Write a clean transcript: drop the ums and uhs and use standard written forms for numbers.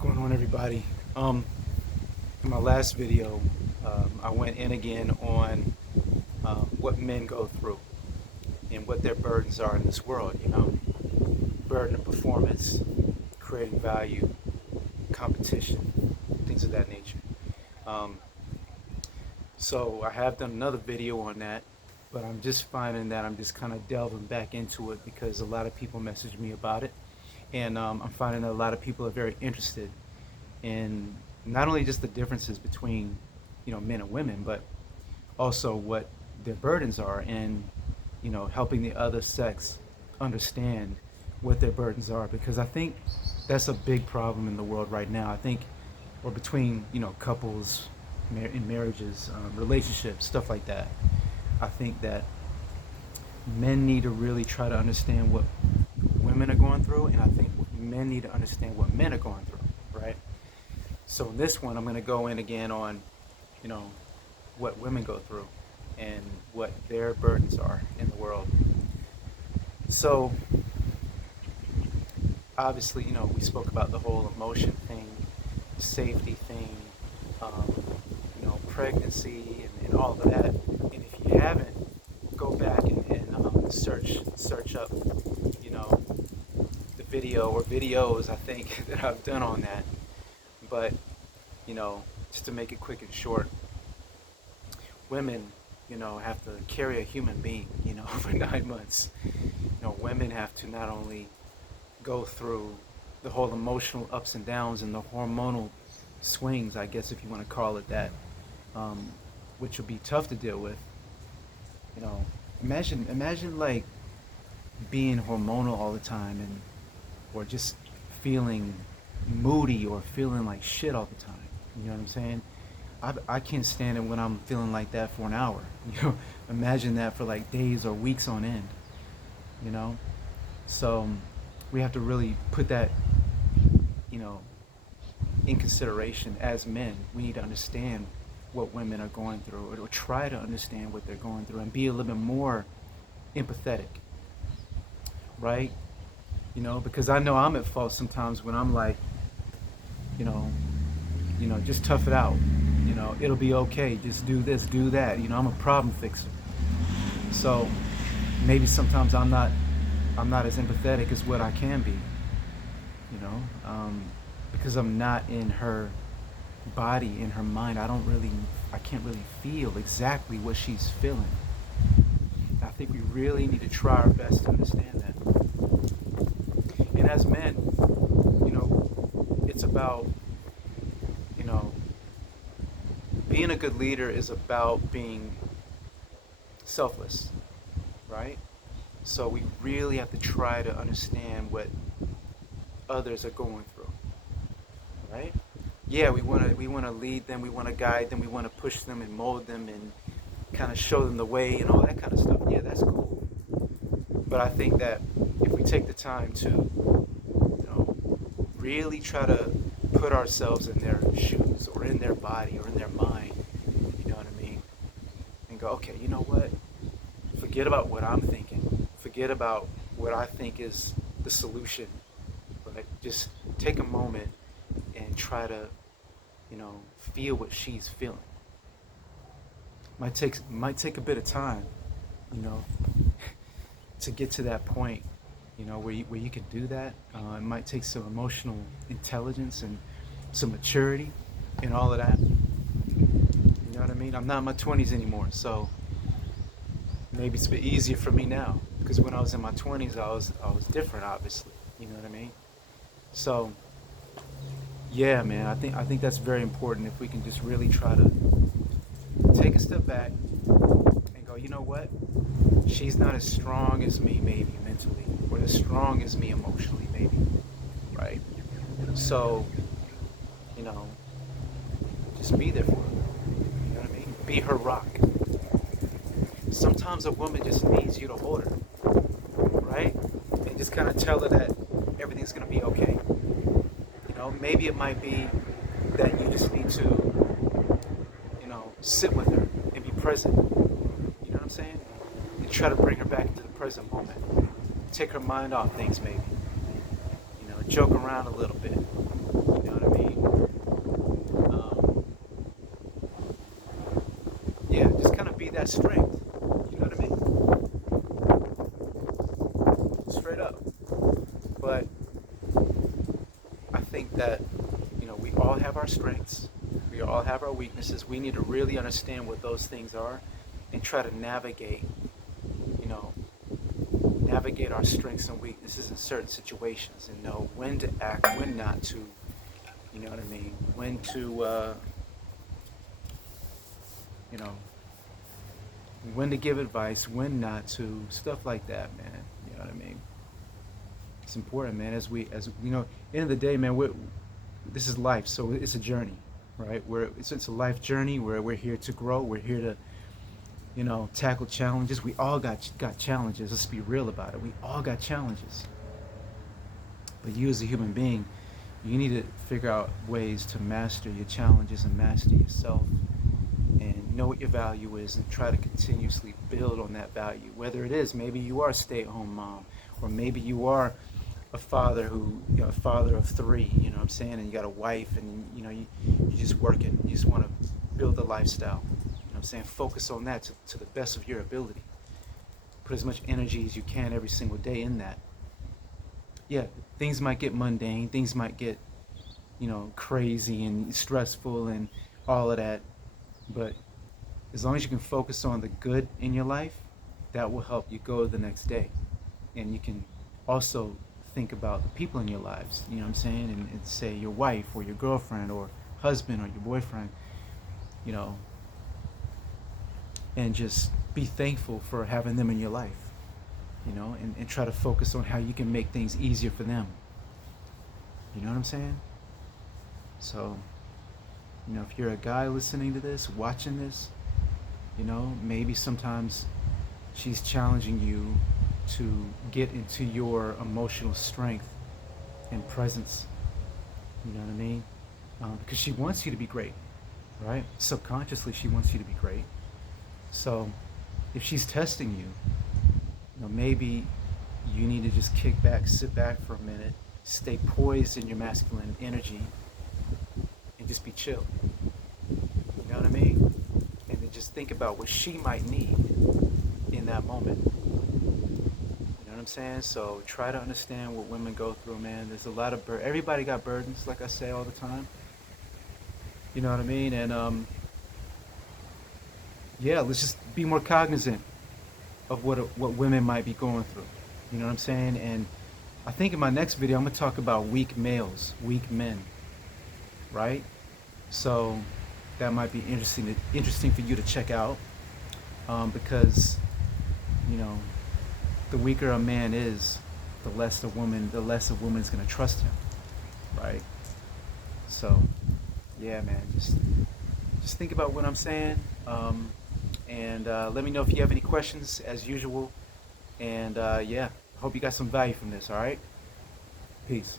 going on, everybody? In my last video, I went in again on what men go through and what their burdens are in this world. Burden of performance, creating value, competition, things of that nature. Um, so I have done another video on that, but I'm just finding that I'm just kind of delving back into it because a lot of people message me about it, and I'm finding that a lot of people are very interested in not only just the differences between men and women, but also what their burdens are, and helping the other sex understand what their burdens are, because I think that's a big problem in the world right now. I think, or between couples, in marriages, relationships, stuff like that. I think that men need to really try to understand what women are going through, and I think men need to understand what men are going through, right? So in this one, I'm going to go in again on, you know, what women go through and what their burdens are in the world. So obviously, we spoke about the whole emotion thing, safety thing, pregnancy, and all of that. And if you haven't, go back and search up, you know, the video or videos I think that I've done on that. But just to make it quick and short, women, have to carry a human being, for 9 months. Women have to not only go through the whole emotional ups and downs and the hormonal swings, I guess if you want to call it that, which will be tough to deal with. Imagine like being hormonal all the time, and or just feeling moody or feeling like shit all the time. You know what I'm saying? I can't stand it when I'm feeling like that for an hour. Imagine that for like days or weeks on end. You know, so we have to really put that, you know, in consideration as men. We need to understand what women are going through, or try to understand what they're going through, and be a little bit more empathetic, right? Because I know I'm at fault sometimes when I'm like, you know, just tough it out. It'll be okay. Just do this, do that. I'm a problem fixer. So maybe sometimes I'm not as empathetic as what I can be. Because I'm not in her body, in her mind. I can't really feel exactly what she's feeling. I think we really need to try our best to understand that. And as men, it's about, being a good leader is about being selfless, right? So we really have to try to understand what others are going through, right? Yeah, we want to lead them, we want to guide them, we want to push them and mold them and kind of show them the way and all that kind of stuff. Yeah, that's cool. But I think that if we take the time to, really try to put ourselves in their shoes or in their body or in their mind, you know what I mean? And go, okay, you know what? Forget about what I'm thinking. Forget about what I think is the solution. But just take a moment and try to, feel what she's feeling. Might take a bit of time, you know, to get to that point, where you can do that. It might take some emotional intelligence and some maturity and all of that. You know what I mean? I'm not in my 20s anymore, so maybe it's a bit easier for me now. Because when I was in my 20s, I was different, obviously. You know what I mean? So yeah, man, I think that's very important. If we can just really try to take a step back and go, you know what? She's not as strong as me, maybe mentally, or as strong as me emotionally, maybe, right? So, you know, just be there for her. You know what I mean? Be her rock. Sometimes a woman just needs you to hold her, right? And just kind of tell her that everything's gonna be okay. Maybe it might be that you just need to, sit with her and be present. You know what I'm saying? And try to bring her back into the present moment. Take her mind off things, maybe. Joke around a little bit. You know what I that strength. You know what I mean? Straight up. But I think that, we all have our strengths. We all have our weaknesses. We need to really understand what those things are and try to you know, navigate our strengths and weaknesses in certain situations and know when to act, when not to, you know what I mean? When to, you know, when to give advice, when not to, stuff like that, man. You know what I mean? It's important, man. As you know, end of the day, man, this is life, so it's a journey, right? It's a life journey where we're here to grow. We're here to, tackle challenges. We all got challenges. Let's be real about it. We all got challenges. But you, as a human being, you need to figure out ways to master your challenges and master yourself, and know what your value is and try to continuously build on that value. Whether it is, maybe you are a stay-at-home mom, or maybe you are a father a father of three, you know what I'm saying, and you got a wife, and you're just working, you just want to build a lifestyle, you know what I'm saying, focus on that to the best of your ability. Put as much energy as you can every single day in that. Yeah, things might get mundane, things might get, crazy and stressful and all of that, but as long as you can focus on the good in your life, that will help you go the next day. And you can also think about the people in your lives, you know what I'm saying, and say your wife or your girlfriend or husband or your boyfriend, you know, and just be thankful for having them in your life, and try to focus on how you can make things easier for them. You know what I'm saying? So, if you're a guy listening to this, watching this, maybe sometimes she's challenging you to get into your emotional strength and presence. You know what I mean? Because she wants you to be great, right? Subconsciously, she wants you to be great. So, if she's testing you, maybe you need to just kick back, sit back for a minute, stay poised in your masculine energy, and just be chill. You know what I mean? And then just think about what she might need in that moment. You know what I'm saying? So try to understand what women go through, man. There's a lot of everybody got burdens, like I say all the time. You know what I mean? And yeah, let's just be more cognizant of what women might be going through. You know what I'm saying? And I think in my next video, I'm gonna talk about weak males, weak men, right? So that might be interesting for you to check out, because you know, the weaker a man is, the less a woman's gonna trust him, right? So yeah, man, just think about what I'm saying, and let me know if you have any questions as usual. And yeah, hope you got some value from this. All right, peace.